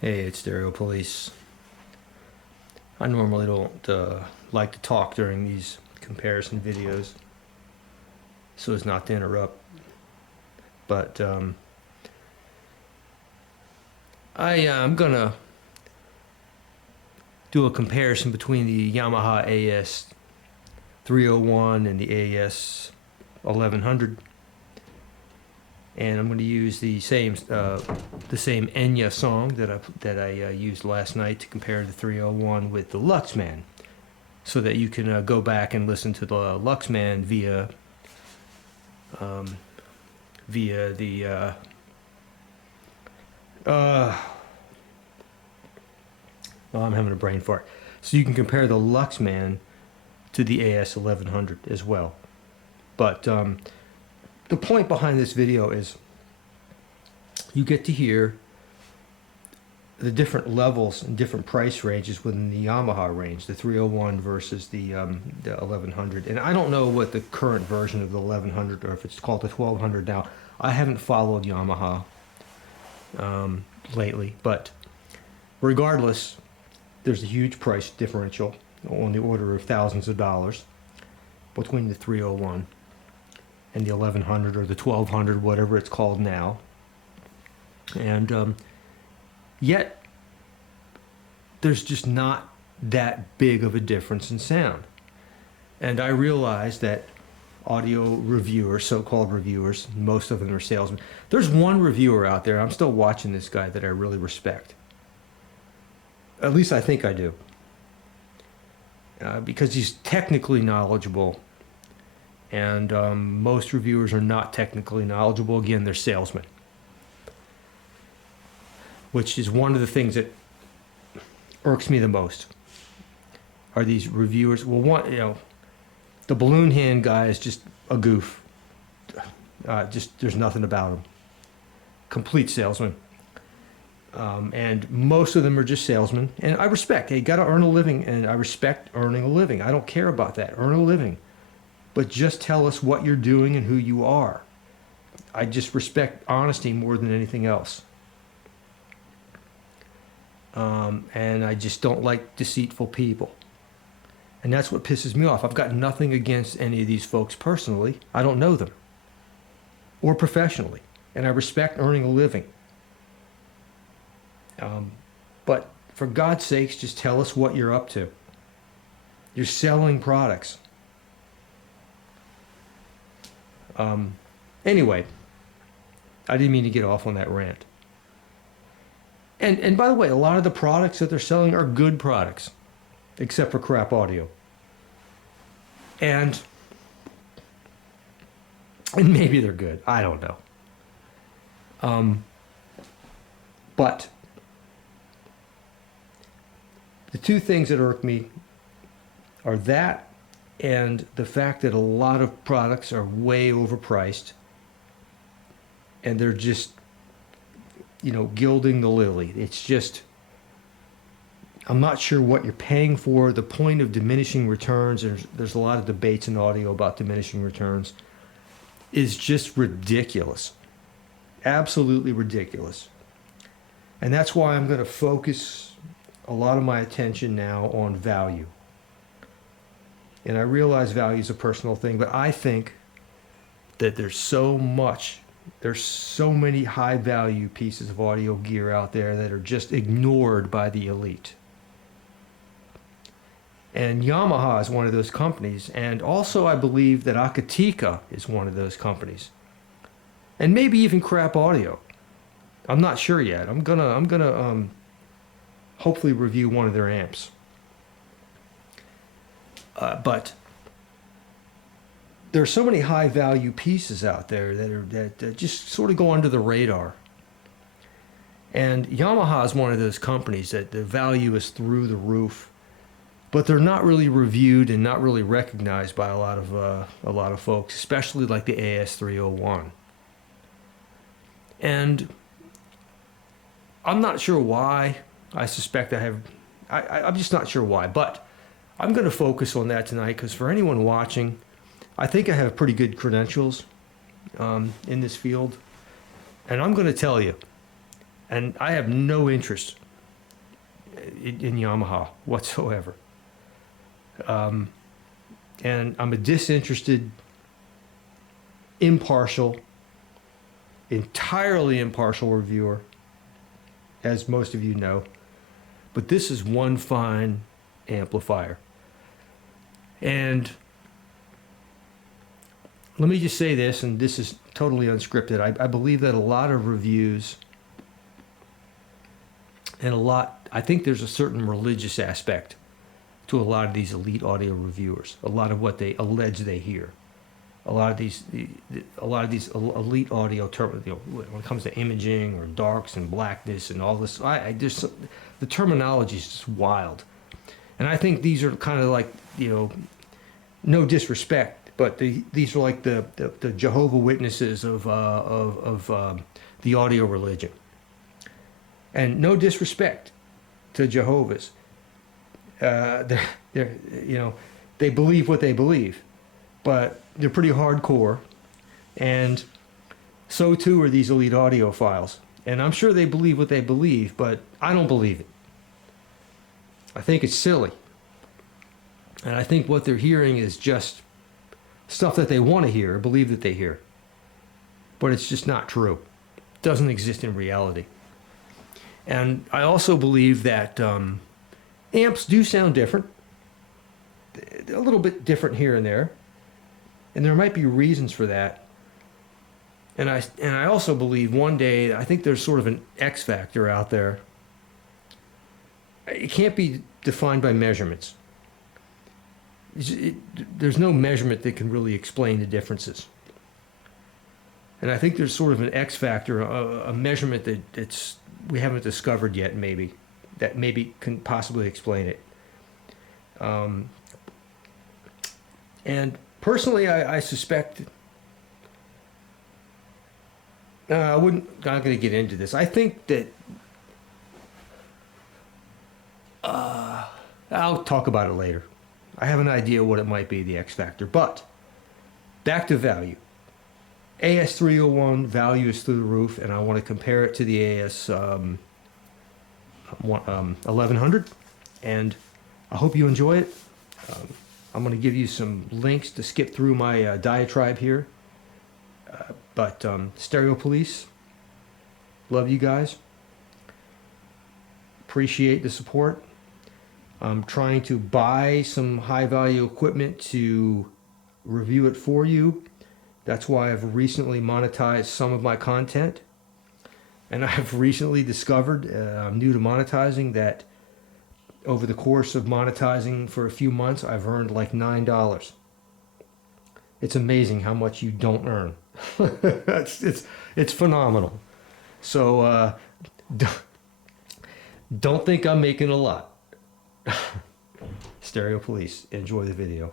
Hey, it's Stereopolice. I normally don't like to talk during these comparison videos so as not to interrupt, but I'm gonna do a comparison between the Yamaha AS301 and the AS1100, and I'm going to use the same Enya song that I used last night to compare the 301 with the Luxman, so that you can go back and listen to the Luxman via the oh, I'm having a brain fart. So you can compare the Luxman to the AS1100 as well. But the point behind this video is you get to hear the different levels and different price ranges within the Yamaha range, the 301 versus the 1100. And I don't know what the current version of the 1100, or if it's called the 1200 now. I haven't followed Yamaha lately, but regardless, there's a huge price differential on the order of thousands of dollars between the 301 and the 1100 or the 1200, whatever it's called now. And yet there's just not that big of a difference in sound. And I realize that audio reviewers, so-called reviewers, most of them are salesmen. There's one reviewer out there, I'm still watching this guy, that I really respect. At least I think I do. Because he's technically knowledgeable. And most reviewers are not technically knowledgeable. Again, they're salesmen. Which is one of the things that irks me the most. Are these reviewers? Well, the balloon hand guy is just a goof. There's nothing about him. Complete salesman. And most of them are just salesmen. And I respect. Hey, you got to earn a living, and I respect earning a living. I don't care about that. Earn a living. But just tell us what you're doing and who you are. I just respect honesty more than anything else. And I just don't like deceitful people. And that's what pisses me off. I've got nothing against any of these folks personally. I don't know them. Or professionally. And I respect earning a living. But for God's sakes, just tell us what you're up to. You're selling products. Anyway, I didn't mean to get off on that rant. And by the way, a lot of the products that they're selling are good products, except for crap audio. And maybe they're good. I don't know. But the two things that irk me are that and the fact that a lot of products are way overpriced, and they're just, gilding the lily. It's just, I'm not sure what you're paying for. The point of diminishing returns, there's a lot of debates in audio about diminishing returns, is just ridiculous. Absolutely ridiculous. And that's why I'm going to focus a lot of my attention now on value. And I realize value is a personal thing, but I think that there's so many high value pieces of audio gear out there that are just ignored by the elite. And Yamaha is one of those companies, and also I believe that Akatika is one of those companies. And maybe even Crap Audio. I'm not sure yet. I'm gonna hopefully review one of their amps. But there are so many high value pieces out there that just sort of go under the radar. And Yamaha is one of those companies that the value is through the roof, but they're not really reviewed and not really recognized by a lot of folks, especially like the AS301. And I'm not sure why. I suspect I'm just not sure why, but I'm going to focus on that tonight, because for anyone watching, I think I have pretty good credentials in this field. And I'm going to tell you, and I have no interest in Yamaha whatsoever. And I'm a disinterested, impartial, entirely impartial reviewer, as most of you know. But this is one fine amplifier. And let me just say this, and this is totally unscripted. I believe that a lot of reviews and I think there's a certain religious aspect to a lot of these elite audio reviewers. A lot of what they allege they hear. A lot of these elite audio terms, when it comes to imaging or darks and blackness and all this, the terminology is just wild. And I think these are kind of like, no disrespect, but these are like the Jehovah Witnesses of the audio religion. And no disrespect to Jehovah's. They believe what they believe, but they're pretty hardcore, and so too are these elite audiophiles. And I'm sure they believe what they believe, but I don't believe it. I think it's silly. And I think what they're hearing is just stuff that they want to hear, believe that they hear. But it's just not true. It doesn't exist in reality. And I also believe that amps do sound different. A little bit different here and there. And there might be reasons for that. And I also believe one day, I think there's sort of an X factor out there. It can't be defined by measurements. There's no measurement that can really explain the differences. And I think there's sort of an X factor, a measurement that we haven't discovered yet, maybe, that maybe can possibly explain it. And personally, I suspect, I'm not going to get into this. I think that, I'll talk about it later. I have an idea what it might be, the X factor. But back to value. AS301 value is through the roof, and I want to compare it to the AS1100, and I hope you enjoy it. I'm going to give you some links to skip through my diatribe here, but Stereopolice, love you guys. Appreciate the support. I'm trying to buy some high-value equipment to review it for you. That's why I've recently monetized some of my content. And I've recently discovered, I'm new to monetizing, that over the course of monetizing for a few months, I've earned like $9. It's amazing how much you don't earn. It's phenomenal. So don't think I'm making a lot. Stereopolice, enjoy the video.